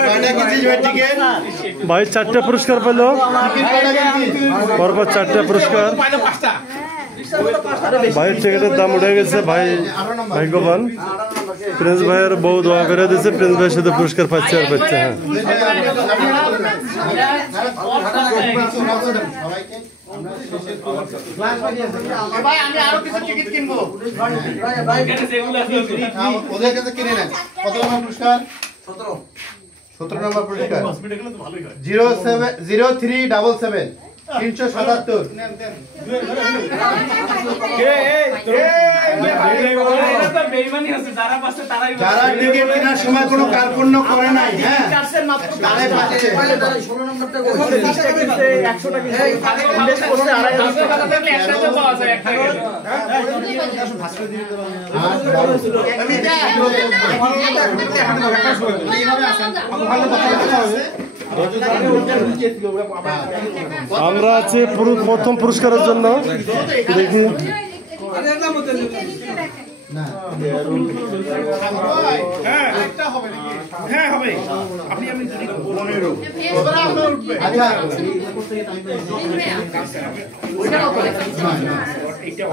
কয়টা কিনছিস ভাই টিকেট? ভাই 4টে পুরস্কার পেল, টিকেট কয়টা কিনছিস? পরপর 4টে পুরস্কার। ভাইয়ের টিকিটের দাম উঠে গেছে, ভাই ভাগ্যবান। প্রিন্স ভাইয়ের বউ দোয়া করে দিয়েছে, প্রিন্স ভাই শুধু পুরস্কার পাচ্ছে আর পাচ্ছে। হ্যাঁ, ভাই আমি আরো কিছু টিকিট কিনবো, ওদের কাছে কিনে নেন। কত নম্বর পুরস্কার? 17 নম্বর পুরস্কার 0377 377। যারা টিকিট কেনার সময় কোনো কার্পণ্য করে নাই, হ্যাঁ তারাই পাচ্ছে। 16 নম্বরটা কই? 100 টাকা ইনভেস্ট করতে 250 আমরা আছি প্রথম পুরস্কারের জন্য। দেখি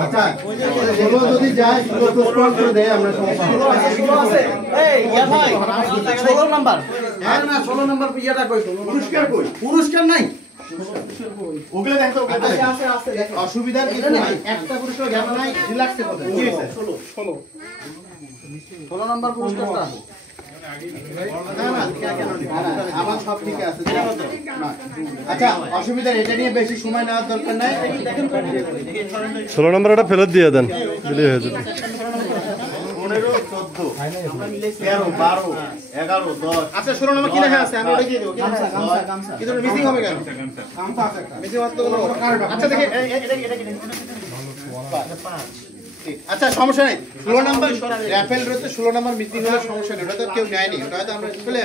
আচ্ছা যদি যায় দেয় আমরা 16 নাম্বার। হ্যাঁ না 16 নাম্বার ইয়াটা কই? পুরস্কার কই? পুরস্কার নাই। ওগুলো দেখো, অসুবিধার কিছু নাই, একটা পুরস্কার গেল নাই, রিল্যাক্সে কথা। কি হইছে? 16 নাম্বার পুরস্কারটা আমার সব ঠিক আছে। আচ্ছা অসুবিধা, এটা নিয়ে বেশি সময় নেওয়ার দরকার নাই। 16 নম্বর এটা ফেরত দিয়ে দেন, দিলেই হয়ে যাবে। 15, 14, 13, 12, 11, 10। আচ্ছা 16 নম্বর কি লেখা আছে? আমি ওটা দিয়ে দেব। কিন্তু মিসিং হবে কেন? মিসিং হওয়ার তো কোনো। আচ্ছা দেখি আচ্ছা সমস্যা নেই। 16 নম্বর র্যাফেল রয়েছে, 16 নম্বর মিসিং হলে সমস্যা নেই, ওটা তো কেউ নেয়নি, ওটা হয়তো আমরা ফেলে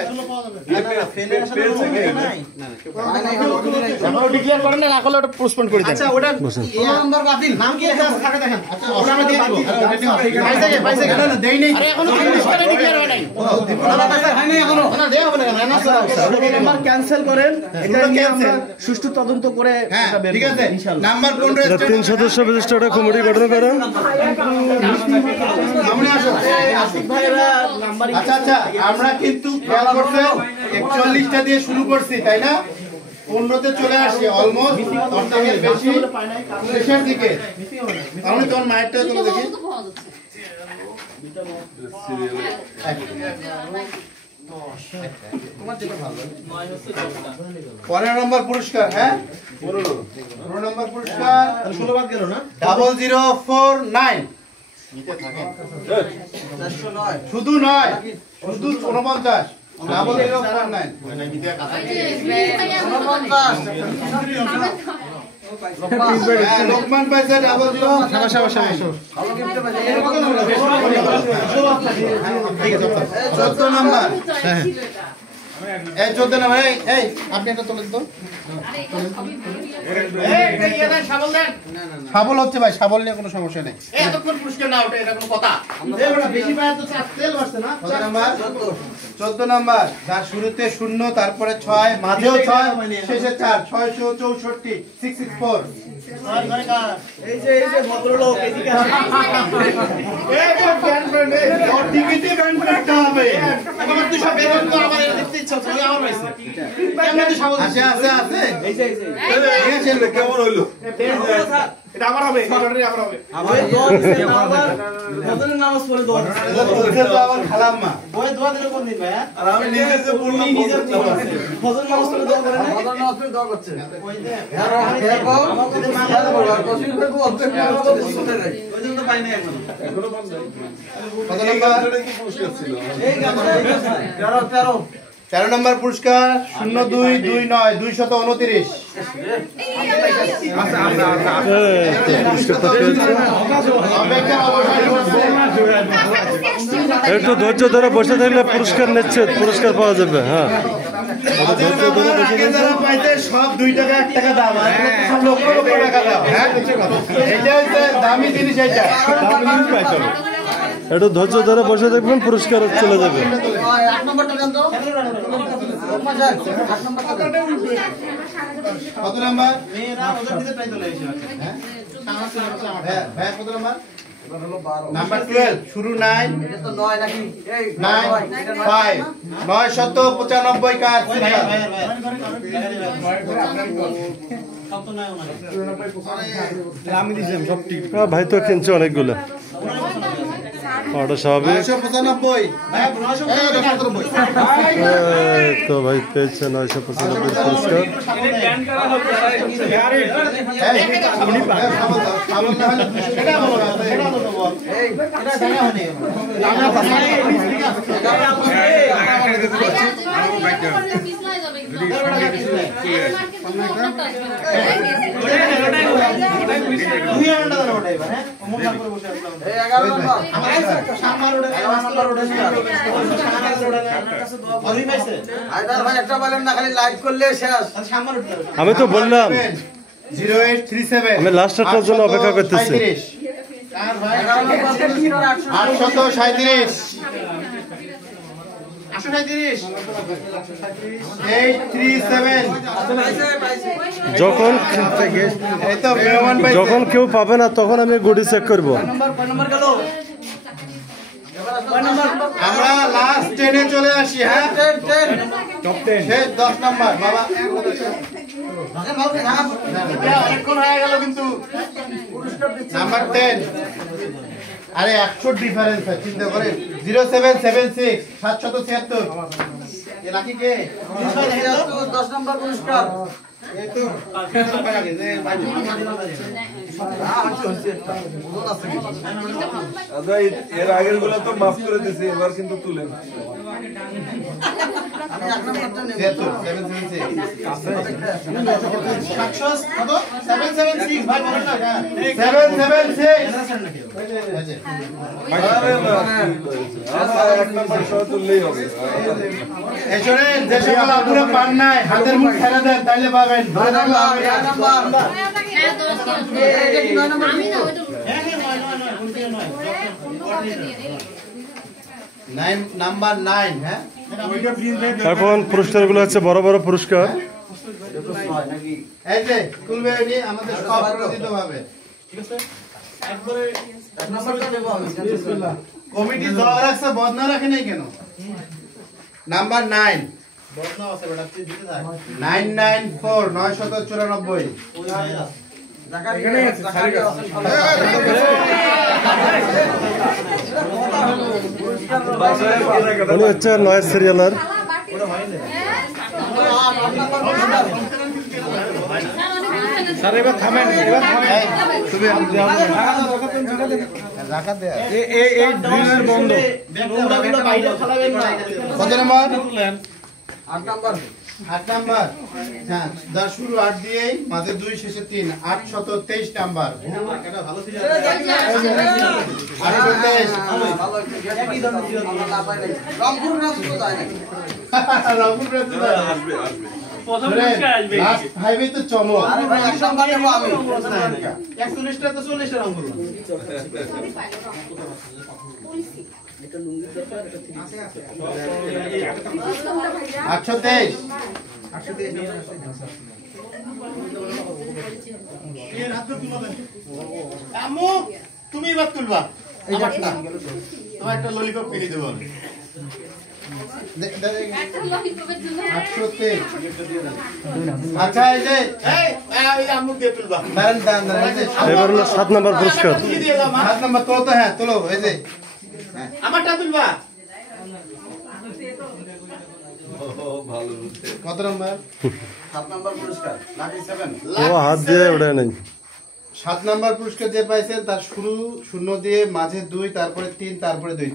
ডিক্লেয়ার করেন না, না করলে ওটা পোস্টপোন করে দেন। আচ্ছা ওটা 16 নম্বর বাতিল, নাম কি আছে থাকে দেখেন। আচ্ছা ওটা আমরা দিয়ে দিব। পয়সা কেন না দেই নাই? আরে এখনো পুরস্কারে ডিক্লেয়ার হয় নাই। হয় নাই এখনো, না দেয়া হবে না কেন? না 16 নম্বর ক্যান্সেল করেন, এটা নিয়ে আমরা সুষ্ঠু তদন্ত করে এটা বের করব ইনশাআল্লাহ। নাম্বার 15 এটা 3 সদস্য বিশিষ্ট একটা কমিটি গঠন করেন। আচ্ছা আচ্ছা আমরা কিন্তু খেয়াল করছেন 41টা দিয়ে শুরু করছি তাই না, 15তে চলে আসি, অলমোস্ট অর্ধেকের বেশি শেষের দিকে। তাহলে তোমার মায়েরটা চলে দেখি। পনেরো নম্বর পুরস্কার, হ্যাঁ 15 নম্বর পুরস্কার 16 বাদ গেল না, 0049 শুধু নয়, শুধু 49 0049 লোকমান পাইছে 14 নম্বর, এই 14 নম্বর, এই আপনি একটা তোলেন তো। শাবল হচ্ছে ভাই, শাবল নিয়ে কোনো সমস্যা নেই। এতক্ষণ পুরস্কার না ওঠে, এটা কোনো কথা? বেশি পায় তো তেল বাড়ছে না। 14 নাম্বার, যার শুরুতে 0, তারপরে 6, মাঝেও 6, শেষে 4, 664 664। এই যে ভদ্রলোক এদিকে আসেন। টিকিটে ব্যান্ড করতে হবে। আমার তো সব বেরোন তো, আমার এটা দেখতে ইচ্ছা হচ্ছে, আমার পাইছে। কেমনে তো শাবল আছে আছে। এই যে কেমন হইলো? এটা আমার হবে, এটা আমার হবে। আবার দোয়া দিছেন আবার ফজরের নামাজ পড়ে দোয়া দিছেন। এটা তো আবার খালাম্মা। ওই দোয়া দিলে কোন দিন ভাইয়া? আর আমি নিজে যে বললাম ফজর নামাজ পড়ে দোয়া করেন না? ফজর নামাজ পড়ে দোয়া করছেন। ওই যে আমাদের মাথায় বড় আর কষ্ট করে অর্ধেক নামাজ পড়ে শুনতে নাই। ওই জন্য তো পাই নাই এখন। কত নাম্বার? কি পুরস্কার ছিল? এই গামছা 13 13 নম্বর পুরস্কার 0229 229। পুরস্কারটা পেয়েছে। অপেক্ষা অবসান করছে। একটু ধৈর্য ধরে বসে থাকলে পুরস্কার নিচ্ছে, পুরস্কার পাওয়া যাবে। হ্যাঁ, ধৈর্য ধরে বসে থাকলে সব 2 টাকা 1 টাকা দাম, আর সব লক্ষ লক্ষ টাকা দাম। হ্যাঁ, এটা হচ্ছে দামি জিনিস। এটা একটু ধৈর্য ধরে বসে দেখবেন, পুরস্কার চলে যাবে। কত নাম্বার? হ্যাঁ, কত নাম্বার? নাম্বার 12 শুরু 9 5 995 কার? ভাই তো কিনছে অনেকগুলো, ওটা স্বাভাবিক। 995 তো ভাই পেয়েছে 995 পুরস্কার। আমি তো বললাম 0837 আমি লাস্টেরটার জন্য অপেক্ষা করতেছি। 837 যখন কেউ পাবে না তখন আমি গুডি চেক করব। আমরা লাস্ট 10-এ চলে আসি। হ্যাঁ, টপ 10 10 নাম্বার বাবা। অনেকক্ষণ হয়ে গেল কিন্তু। নাম্বার 10, আরে 100 ডিফারেন্স আছে, চিন্তা করেন। 0776 776 এ লাকি কে? 10 নাম্বার পুরস্কার। এই তো এর আগের গুলো তো মাফ করে দিছি, এবার কিন্তু তুলেন। তুললেই হবে। যে সকল আপুরা পান নাই হাতের মুখ ফেলে দেন, তাইলে পাবেন। নাম্বার 9। হ্যাঁ, এখন পুরস্কার গুলো হচ্ছে বড় বড় পুরস্কার। এই যে খুলবে আমাদের সব প্রতিদিত ভাবে। কমিটি জমা রাখছে, বদনা রাখে নাই কেন? নাম্বার 9 994 994। উনি হচ্ছে 9 সিরিয়ালের। কত নাম্বার? 8 নাম্বার। হ্যাঁ, যা শুরু 8 দিয়েই, মাঝে 2 শেষে 3, 823 নাম্বার। তো চমক। 41টা তো 40টা রং করলাম। 823। আম্মু তুমি এবার তুলবা, তোমার একটা ললিপপ কিনে দেবো আমি। 823। আচ্ছা, এই যে আম্মু দিয়ে তুলবা। এবার হলো 7 নাম্বার পুরস্কার। 7 নাম্বার তোলো তো। হ্যাঁ, তোলো। এই যে আমারটা তুলবা। কত নাম্বার? 7 নাম্বার পুরস্কার। ও হাত দিয়ে ওঠে নেই। 7 নাম্বার পুরস্কার যে পাইছেন তার শুরু 0 দিয়ে মাঝে 2 তারপরে 3 তারপরে 2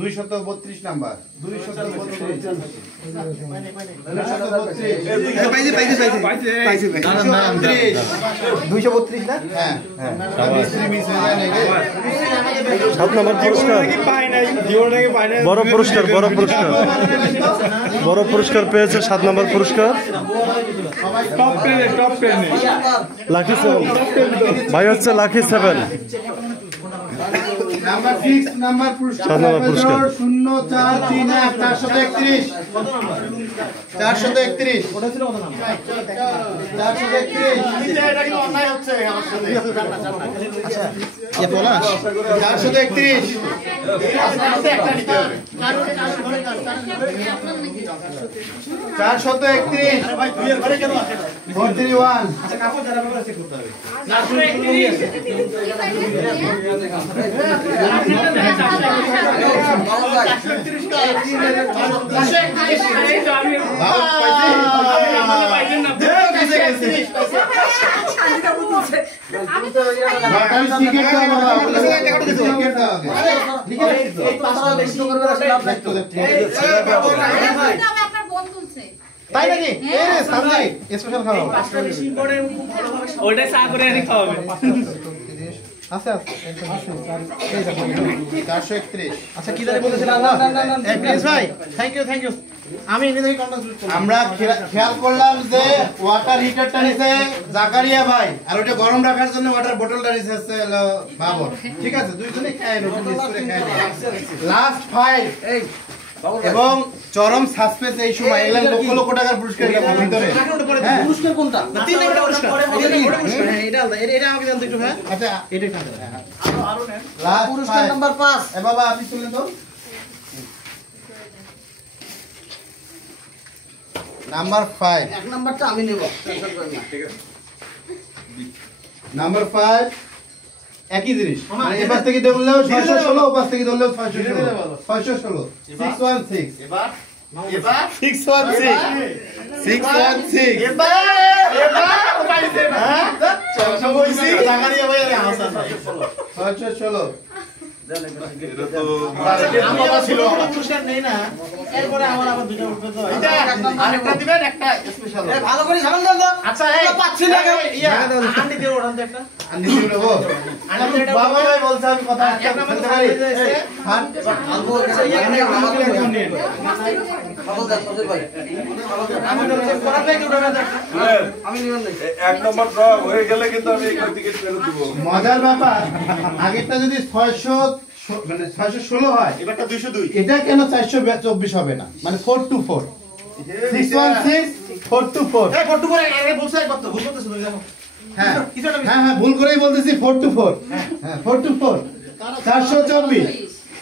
232 নাম্বার 232 না? হ্যাঁ 7 নম্বর পুরস্কার বড় পুরস্কার পেয়েছে 7 নম্বর পুরস্কার লাকি 7 ভাই হচ্ছে লাকি 7 নাম্বার 6 নাম্বার পুরস্কার 7 নম্বর পুরস্কার 0431 431 ওটা ছিল কত নাম্বার 431 এটা কিন্তু অন্যায় হচ্ছে আমার সাথে আচ্ছা এ পলাশ 431 একটা নিতে হবে 431 আরে ভাই 2 এর ঘরে কেন আছে 431 আচ্ছা কাপড় যারা ব্যাপারে চেক করতে হবে তাই নাকি স্পেশাল খাওয়া ওইটাই চা করে আনি খাওয়াবে আছে 431 আচ্ছা কি জানি বলেছিলেন আল্লাহ প্রিন্স ভাই থ্যাংক ইউ আমি এনে দেখি কন্টাক্ট আমরা খেয়াল করলাম যে ওয়াটার হিটারটা নিছে জাকারিয়া ভাই আর ওটা গরম রাখার জন্য ওয়াটার বোতলটা নিছে হলো বাবর ঠিক আছে দুইজনে খায় নতুন মিক্স করে খায় লাস্ট 5 এই এবং চরম সাসপেন্স এই সময় এগুলা লক্ষ লক্ষ টাকার পুরস্কার ভিতরে পুরস্কার কোনটা না 3 নাম্বার পুরস্কার হ্যাঁ এটা আমাকে জানতে একটু হ্যাঁ আচ্ছা এটাই খাতে আরো নেন লাস্ট পুরস্কার নাম্বার 5 এ বাবা আপনি শুনেন তো নাম্বার 5 এক নাম্বারটা আমি নেব ঠিক আছে নাম্বার 5 একই জিনিস মানে এবার থেকে ধরলেও 616 ওপাশ থেকে ধরলেও 616 616 এবার 616 পাইছে না চলো কইছি জাকারিয়া ভাই আরে হাসান 616 আমি আবার ছিল পুরস্কার নেই না এরপরে আমার আবার দুটো উঠবে তো এটা আরেকটা দিবেন একটা স্পেশাল ভালো করে সামনে দাও তো আচ্ছা এই পাচ্ছি না আন্টি দিয়ে ওড়ান দে একটা আন্টি দিয়ে নেবো বাবা ভাই বলছে আমি কথা একটা বলতে পারি হাত অল্প আমি নিবেন না 1 নম্বর ড্র হয়ে গেলে কিন্তু আমি এই টিকিট ফেরত দেব। মজার ব্যাপার আগেরটা যদি 600 মানে 616 হয় এবারটা 202 এটা কেন 424 হবে না মানে 424 616 424 এই ফটো করে আরে বলছ একবার তো ভুল করতেছ তুমি দেখো হ্যাঁ হ্যাঁ ভুল করেই বলতেছি 424 হ্যাঁ 424 424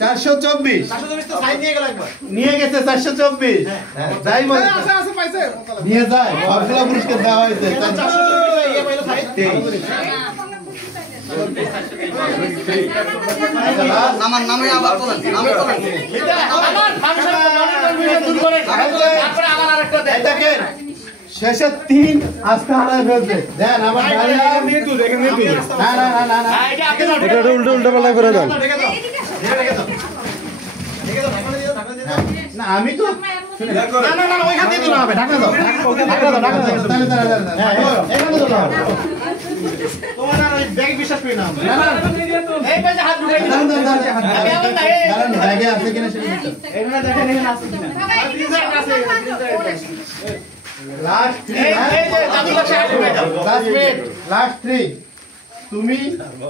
424 424 তো সাইন নিয়ে গেল একবার নিয়ে গেছে 424 হ্যাঁ যাই বলে আছে পাইছে নিয়ে যায় সবগুলো পুরস্কার দেওয়া হয়েছে 424 ইয়ে পাইলো সাইন নামান নামে আবার তোলেন নামে তোলেন এটা আমার ফাংশন কনফিউশন দূর করে তারপরে আবার আরেকটা দেন দেখেন শেষে 3 আজকে হারায় ফেলছে দেন আমার ডালিয়া নিয়ে তুই দেখেন নিয়ে তুই না না না না না এটা আগে দাও এটা উল্টো পাল্টা করে দেন দেখে দাও দেখে দাও দেখে দাও ঢাকা দিয়ে দাও না আমি তো না ওইখান দিয়ে দিলে হবে ঢাকা দাও তাহলে এখানে তো দাও তোমার আর ওই ব্যাগ বিশ্বাস করি না এই পাশে হাত ঢুকাই দিও দাঁড়ান ব্যাগে আছে কিনা সেটা দেখতে এখানে দেখেন এখানে আছে কিনা লাস্ট 3 এই যে দাদু কাছে হাত ঢুকাই দাও লাস্ট মিনিট লাস্ট 3 তুমি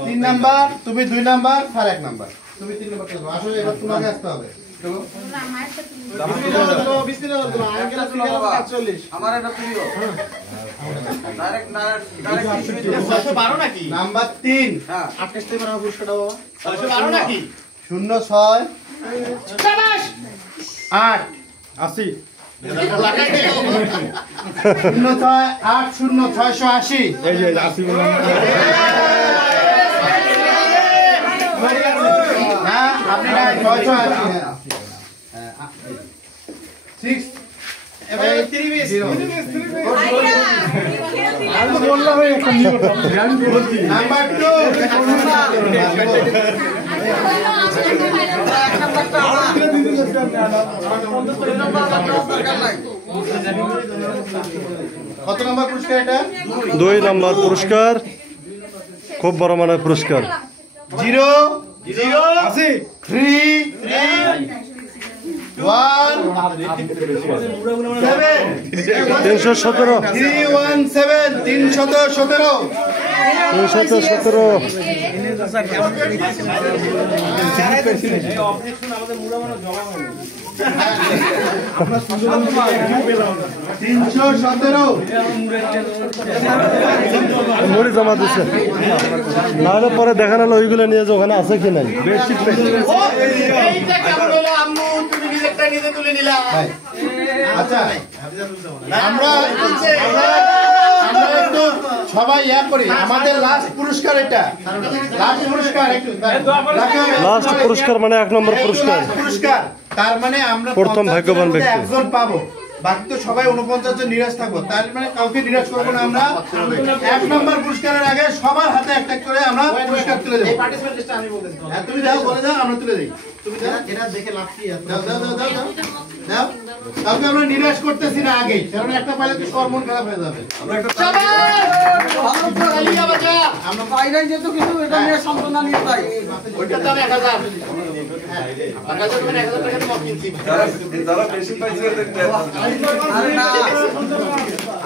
3 নাম্বার তুমি 2 নাম্বার আর 1 নাম্বার তুমি 3 নাম্বার চলো আসলে এবার তোমাকে আসতে হবে চলো আমার এটা প্রিয় ডাইরেক্ট ডাইরেক্ট 612 নাকি নাম্বার 3 হ্যাঁ 28 থেকে বানাবো পুরস্কারটা বাবা 612 নাকি 06 শাবাশ 8 80 06 80680 এই যে 80 বললাম হ্যাঁ আপনি না 680 হ্যাঁ 6 এবারে 3 বেস নাম্বার 2 কত নম্বর পুরস্কার এটা? 2 নম্বর পুরস্কার, খুব বড় মানের পুরস্কার। 0 3 1 7 317 317 317 317 মুড়ি জমা দিচ্ছে, নাহলে পরে দেখা গেল ওইগুলো নিয়ে যে ওখানে আছে কি নাই। আচ্ছা, আমরা একটু সবাই ইয়া করি, আমাদের লাস্ট পুরস্কার এটা, লাস্ট পুরস্কার একটু লাস্ট পুরস্কার মানে 1 নম্বর পুরস্কার। পুরস্কার তার মানে আমরা প্রথম ভাগ্যবান ব্যক্তি একজন পাবো, বাকি তো সবাই 49 জন নিরাশ থাকবো, তার মানে কাউকে নিরাশ করবো না আমরা। 1 নম্বর পুরস্কারের আগে সবার হাতে একটা করে আমরা পুরস্কার তুলে দেবো। তুমি দাও, বলে দাও, আমরা তুলে দিই। তুমি দাও, এটা দেখে লাভ কি আছে? দাও দাও দাও দাও দাও। কাউকে আমরা নিরাশ করতেছি না আগে, কারণ একটা পাইলে তো সব মন খারাপ হয়ে যাবে। আমরা বাইরে যেত কিন্তু এটা নিয়ে সান্ত্বনা নিয়ে যাই। ওইটার দাম 1000। যারা বেশি পাইছে এদের দেন। আরে না,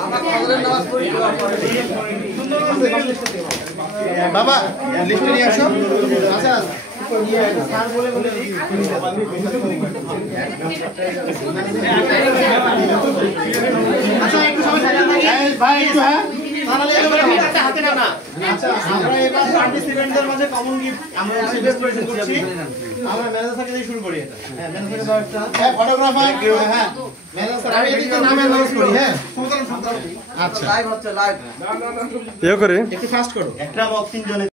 আমরা ফজরের নামাজ পড়ি। বাবা লিস্টে নিয়ে আসো। আচ্ছা একটু সময় ভাই একটু, হ্যাঁ আচ্ছা, আমরা এবার পার্টিসিপেন্টদের মাঝে কমন গিফট আমরা ডিস্ট্রিবিউশন করছি। আমরা ম্যানেজার থেকে দিয়ে শুরু করি এটা। হ্যাঁ, ম্যানেজার দাও একটা। হ্যাঁ, ফটোগ্রাফার। হ্যাঁ, ম্যানেজার আমি এদিকে নাম অ্যানাউন্স করি। হ্যাঁ, আচ্ছা, লাইভ হচ্ছে, লাইভ। ইয়ে করে একটু ফাস্ট করো। একটা বক্সিং জন্য